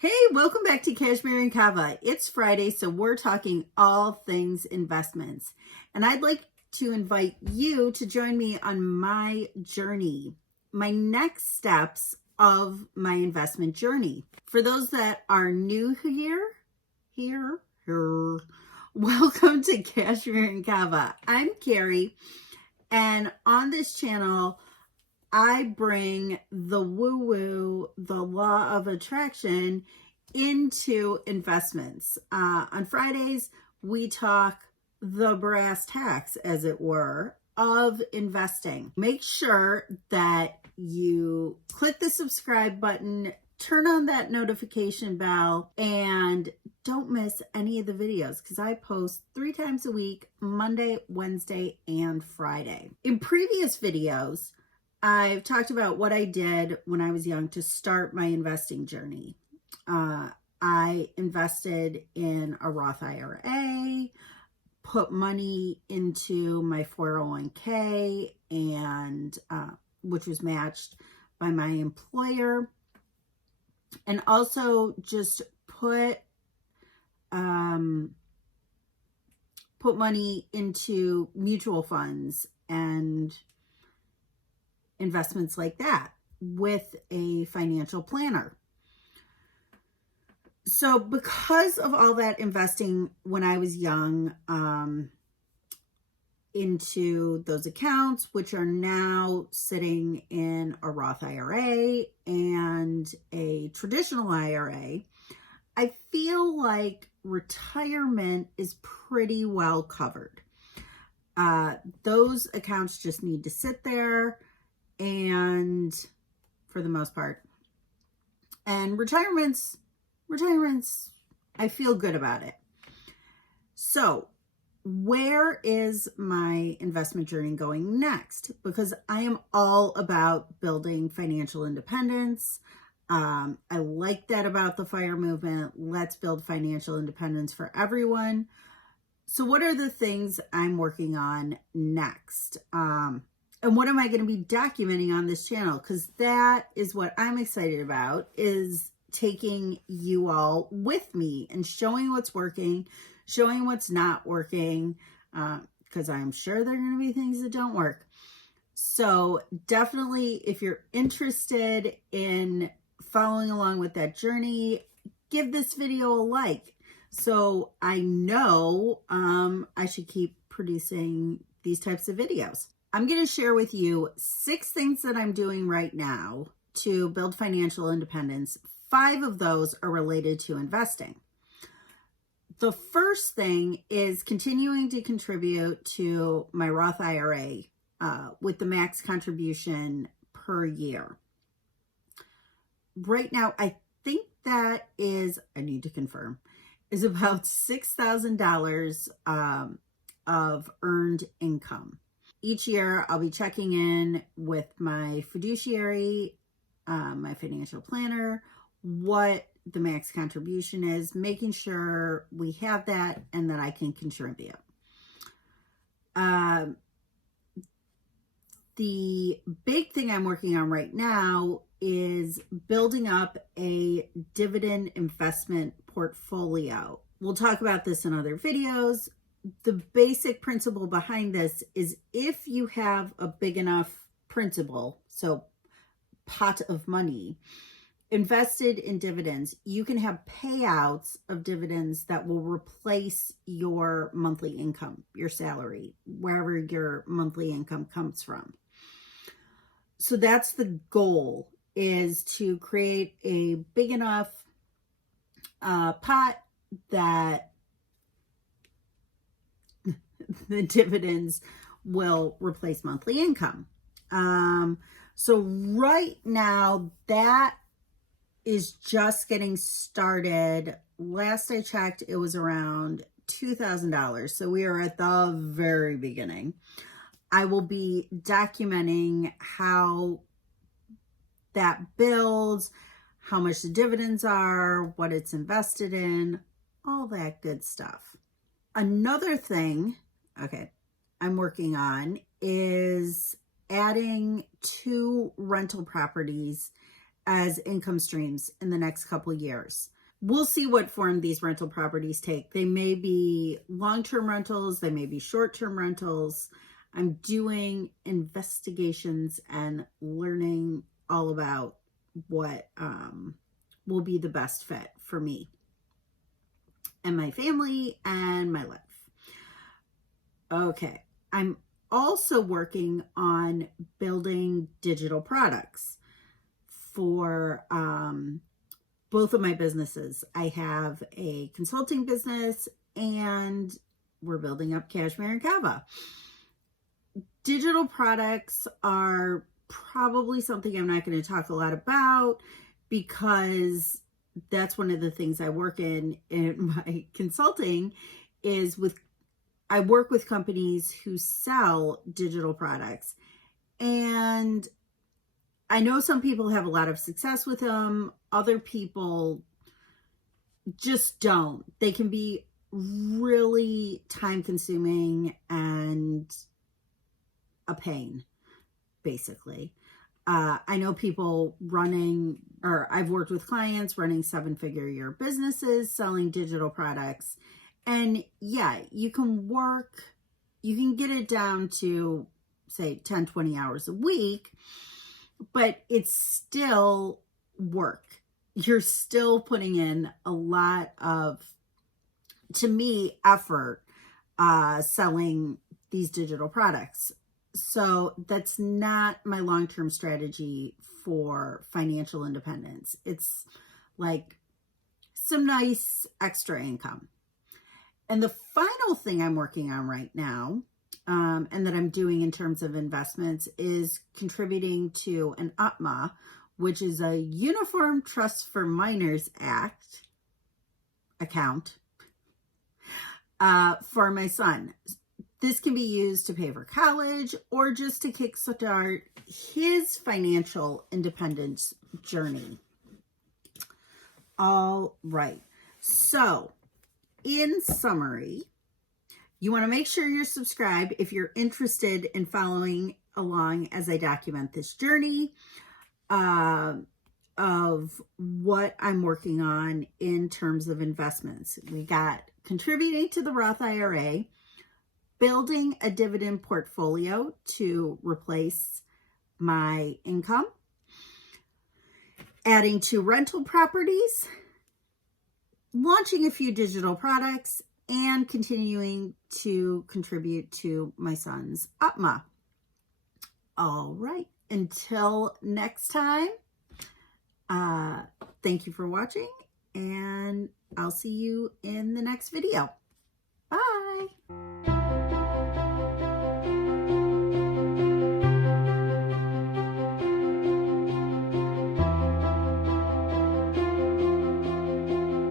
Hey, welcome back to Cashmere and Kava. It's Friday, so we're talking all things investments. And I'd like to invite you to join me on my journey, my next steps of my investment journey. For those that are new here, welcome to Cashmere and Kava. I'm Carrie, and on this channel, I bring the woo-woo, the law of attraction into investments. On Fridays, we talk the brass tacks, as it were, of investing. Make sure that you click the subscribe button, turn on that notification bell, and don't miss any of the videos because I post 3 times a week, Monday, Wednesday, and Friday. In previous videos, I've talked about what I did when I was young to start my investing journey. I invested in a Roth IRA, put money into my 401k, and which was matched by my employer, and also just put money into mutual funds and investments like that with a financial planner. So because of all that investing when I was young into those accounts, which are now sitting in a Roth IRA and a traditional IRA, I feel like retirement is pretty well covered. Those accounts just need to sit there, and for the most part, and retirements, I feel good about it. So where is my investment journey going next? Because I am all about building financial independence. I like that about the FIRE movement. Let's build financial independence for everyone. So what are the things I'm working on next? And what am I going to be documenting on this channel? Because that is what I'm excited about, is taking you all with me and showing what's working, showing what's not working, because I'm sure there are going to be things that don't work. So definitely, if you're interested in following along with that journey, give this video a like so I know I should keep producing these types of videos. I'm going to share with you 6 things that I'm doing right now to build financial independence. 5 of those are related to investing. The first thing is continuing to contribute to my Roth IRA with the max contribution per year. Right now, I think that is, I need to confirm, is about $6,000 of earned income. Each year, I'll be checking in with my fiduciary, my financial planner, what the max contribution is, making sure we have that and that I can contribute. The big thing I'm working on right now is building up a dividend investment portfolio. We'll talk about this in other videos. The basic principle behind this is if you have a big enough principal, so pot of money, invested in dividends, you can have payouts of dividends that will replace your monthly income, your salary, wherever your monthly income comes from. So that's the goal, is to create a big enough pot that the dividends will replace monthly income. So right now, that is just getting started. Last I checked, it was around $2,000. So we are at the very beginning. I will be documenting how that builds, how much the dividends are, what it's invested in, all that good stuff. Another thing, I'm working on is adding 2 rental properties as income streams in the next couple of years. We'll see what form these rental properties take. They may be long-term rentals, they may be short-term rentals. I'm doing investigations and learning all about what will be the best fit for me and my family and my life. Okay, I'm also working on building digital products for both of my businesses. I have a consulting business and we're building up Cashmere and Kava. Digital products are probably something I'm not going to talk a lot about because that's one of the things I work in my consulting is I work with companies who sell digital products. And I know some people have a lot of success with them. Other people just don't. They can be really time consuming and a pain, basically. I know people I've worked with clients running 7-figure-a-year businesses selling digital products. And yeah, you can get it down to say 10, 20 hours a week, but it's still work. You're still putting in a lot of, to me, effort selling these digital products. So that's not my long-term strategy for financial independence. It's like some nice extra income. And the final thing I'm working on right now, and that I'm doing in terms of investments, is contributing to an UTMA, which is a Uniform Trust for Minors Act account for my son. This can be used to pay for college or just to kickstart his financial independence journey. All right. So, in summary, you want to make sure you're subscribed if you're interested in following along as I document this journey of what I'm working on in terms of investments. We got contributing to the Roth IRA, building a dividend portfolio to replace my income, adding 2 rental properties, launching a few digital products, and continuing to contribute to my son's UTMA. All right. Until next time, thank you for watching, and I'll see you in the next video. Bye.